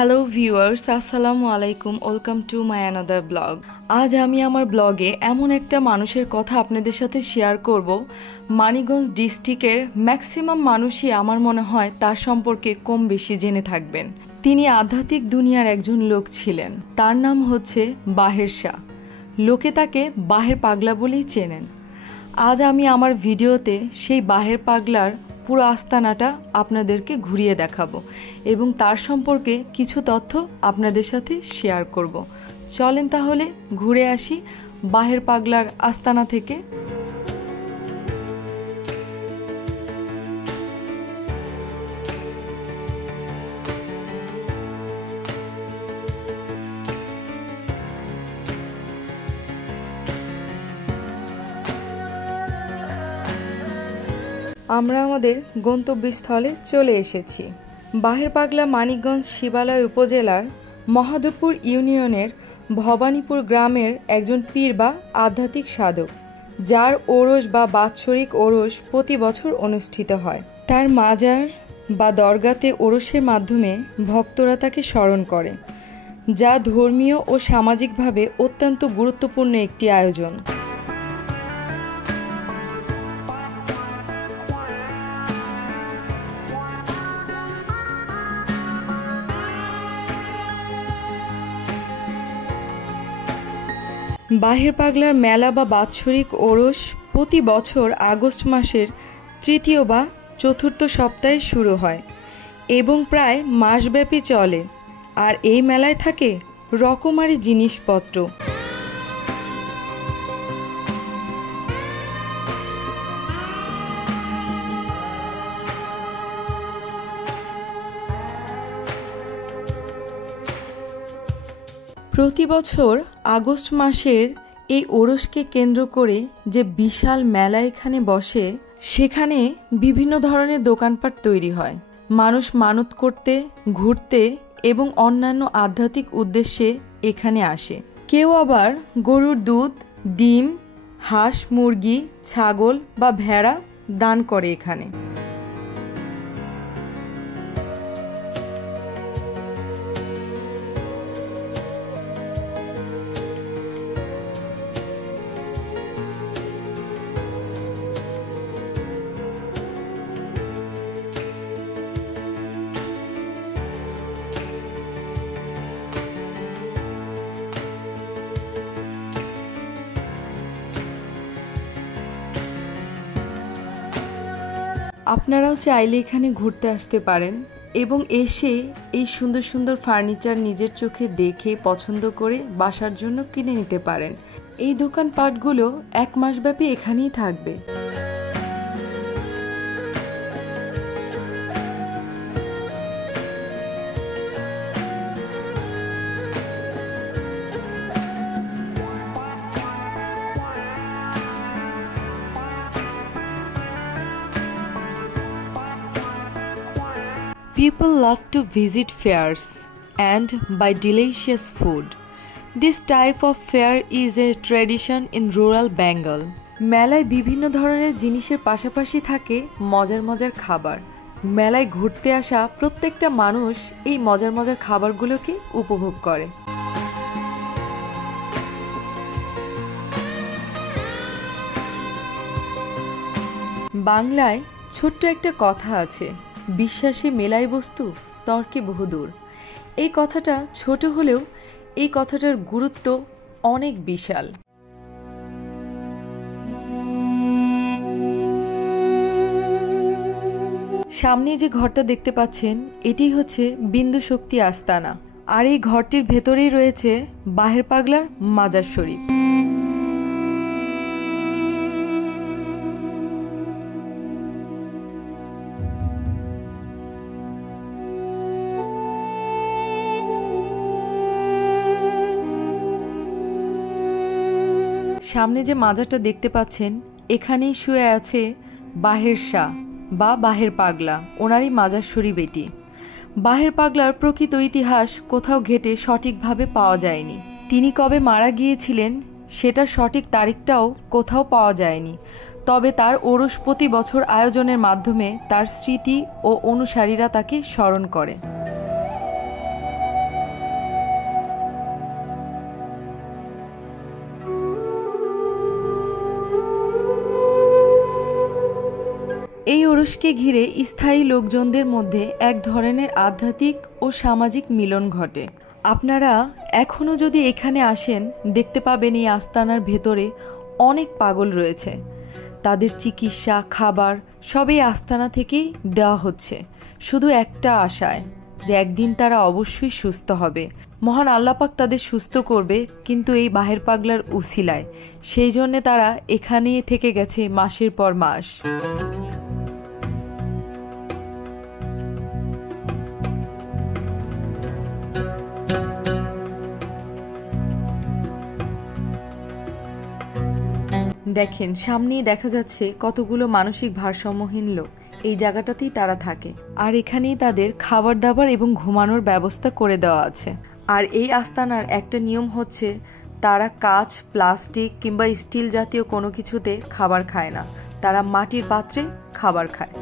Hello viewers, আসসালামু আলাইকুম। Welcome to my another blog. আজ আমি আমার ব্লগে এমন একটা মানুষের কথা আপনাদের সাথে শেয়ার করব, মানিকগঞ্জ ডিস্ট্রিক্টের ম্যাক্সিমাম মানুষই আমার মনে হয় তার সম্পর্কে কম বেশি জেনে থাকবেন। তিনি আধ্যাত্মিক দুনিয়ার একজন লোক ছিলেন। তার নাম হচ্ছে বাহের শাহ। লোকে তাকে বাহের পাগলা বলেই চেনেন। আজ আমি আমার ভিডিওতে সেই বাহের পাগলার পুরো আস্তানাটা আপনাদেরকে ঘুরিয়ে দেখাবো এবং তার সম্পর্কে কিছু তথ্য আপনাদের সাথে শেয়ার করব। চলেন তাহলে ঘুরে আসি বাহের পাগলার আস্তানা থেকে। আমরা আমাদের গন্তব্যস্থলে চলে এসেছি। বাহের পাগলা মানিকগঞ্জ শিবালয় উপজেলার মহাদেবপুর ইউনিয়নের ভবানীপুর গ্রামের একজন পীর বা আধ্যাত্মিক সাধক, যার ওরস বা বাৎসরিক ওরস প্রতি বছর অনুষ্ঠিত হয়। তার মাজার বা দরগাতে ওরসের মাধ্যমে ভক্তরা তাকে স্মরণ করে, যা ধর্মীয় ও সামাজিকভাবে অত্যন্ত গুরুত্বপূর্ণ একটি আয়োজন। বাহের পাগলার মেলা বা বাৎসরিক ওরস প্রতি বছর আগস্ট মাসের তৃতীয় বা চতুর্থ সপ্তাহে শুরু হয় এবং প্রায় মাসব্যাপী চলে। আর এই মেলায় থাকে রকমারি জিনিসপত্র। প্রতি বছর আগস্ট মাসের এই ওরসকে কেন্দ্র করে যে বিশাল মেলা এখানে বসে, সেখানে বিভিন্ন ধরনের দোকানপাট তৈরি হয়। মানুষ মানত করতে, ঘুরতে এবং অন্যান্য আধ্যাত্মিক উদ্দেশ্যে এখানে আসে। কেউ আবার গরুর দুধ, ডিম, হাঁস, মুরগি, ছাগল বা ভেড়া দান করে এখানে। আপনারাও চাইলে এখানে ঘুরতে আসতে পারেন এবং এসে এই সুন্দর সুন্দর ফার্নিচার নিজের চোখে দেখে পছন্দ করে বাসার জন্য কিনে নিতে পারেন। এই দোকানপাটগুলো এক মাসব্যাপী এখানেই থাকবে। People love to visit fairs and buy delicious food. This type of fair is a tradition in rural Bengal. মেলায় বিভিন্ন ধরনের জিনিসের পাশাপাশি থাকে মজার মজার খাবার। মেলায় ঘুরতে আসা প্রত্যেকটা মানুষ এই মজার মজার খাবারগুলোকে উপভোগ করে। বাংলায় ছোট্ট একটা কথা আছে, বিশ্বাসে মেলাই বস্তু, তর্কে বহুদূর। এই কথাটা ছোট হলেও এই কথাটার গুরুত্ব অনেক বিশাল। সামনে যে ঘরটা দেখতে পাচ্ছেন, এটি হচ্ছে বিন্দু শক্তি আস্তানা। আর এই ঘরটির ভেতরেই রয়েছে বাহের পাগলার মাজার শরীফ। সামনে যে মাজারটা দেখতে পাচ্ছেন, এখানেই শুয়ে আছে বাহের শাহ বা বাহের পাগলা, ওনারই মাজার শরীফ এটি। বাহের পাগলার প্রকৃত ইতিহাস কোথাও ঘেটে সঠিকভাবে পাওয়া যায়নি। তিনি কবে মারা গিয়েছিলেন সেটার সঠিক তারিখটাও কোথাও পাওয়া যায়নি। তবে তার ওরস প্রতি বছর আয়োজনের মাধ্যমে তার স্মৃতি ও অনুসারীরা তাকে স্মরণ করে। পুরুষকে ঘিরে স্থায়ী লোকজনদের মধ্যে এক ধরনের আধ্যাত্মিক ও সামাজিক মিলন ঘটে। আপনারা এখনও যদি এখানে আসেন, দেখতে পাবেন এই আস্তানার ভেতরে অনেক পাগল রয়েছে। তাদের চিকিৎসা, খাবার সব এই আস্তানা থেকেই দেওয়া হচ্ছে, শুধু একটা আশায় যে একদিন তারা অবশ্যই সুস্থ হবে। মহান আল্লাহ পাক তাদের সুস্থ করবে, কিন্তু এই বাহের পাগলার উসিলায়। সেই জন্যে তারা এখানেই থেকে গেছে মাসের পর মাস। দেখেন, সামনেই দেখা যাচ্ছে কতগুলো মানসিক ভারসাম্যহীন লোক। এই জায়গাটাতেই তারা থাকে, আর এখানেই তাদের খাবার দাবার এবং ঘুমানোর ব্যবস্থা করে দেওয়া আছে। আর এই আস্তানার একটা নিয়ম হচ্ছে, তারা কাঁচ, প্লাস্টিক কিংবা স্টিল জাতীয় কোনো কিছুতে খাবার খায় না, তারা মাটির পাত্রে খাবার খায়।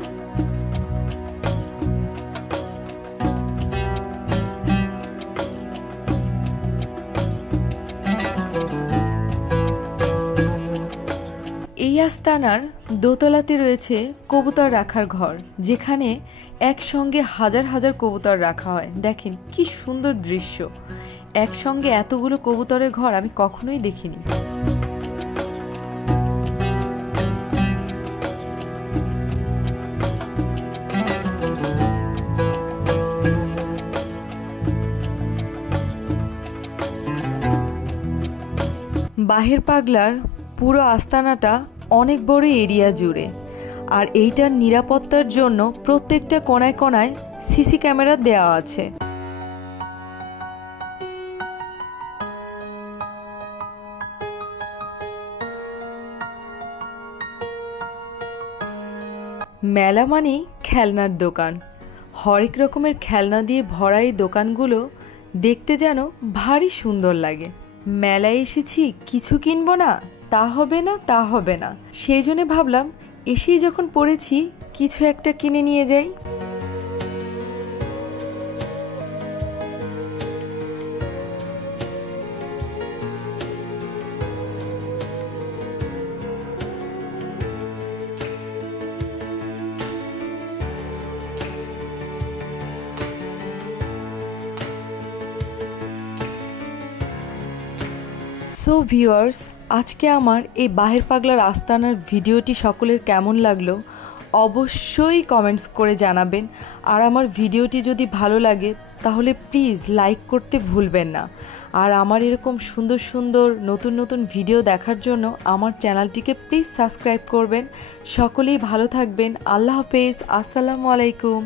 এই আস্তানার দোতলাতে রয়েছে কবুতর রাখার ঘর, যেখানে একসঙ্গে হাজার হাজার কবুতর রাখা হয়। দেখেন কি সুন্দর দৃশ্য, একসঙ্গে এতগুলো কবুতরের ঘর আমি কখনোই দেখিনি। বাহের পাগলার পুরো আস্তানাটা অনেক বড় এরিয়া জুড়ে, আর এইটার নিরাপত্তার জন্য প্রত্যেকটা কোণায় কোণায় সিসি ক্যামেরা দেওয়া আছে। মেলা মানেই খেলনার দোকান, হরেক রকমের খেলনা দিয়ে ভরা এই দোকানগুলো দেখতে যেন ভারী সুন্দর লাগে। মেলায় এসেছি, কিছু কিনবো না তা হবে না, তা হবে না। সেই জন্য ভাবলাম এসেই যখন পড়েছি, কিছু একটা কিনে নিয়ে যাই। সো ভিউয়ার্স, আজকে আমার এই বাহের পাগলার আস্তানার ভিডিওটি সকলের কেমন লাগলো অবশ্যই কমেন্টস করে জানাবেন। আর আমার ভিডিওটি যদি ভালো লাগে তাহলে প্লিজ লাইক করতে ভুলবেন না। আর আমার এরকম সুন্দর সুন্দর নতুন নতুন ভিডিও দেখার জন্য আমার চ্যানেলটিকে প্লিজ সাবস্ক্রাইব করবেন। সকলেই ভালো থাকবেন। আল্লাহ হাফেজ। আসসালামু আলাইকুম।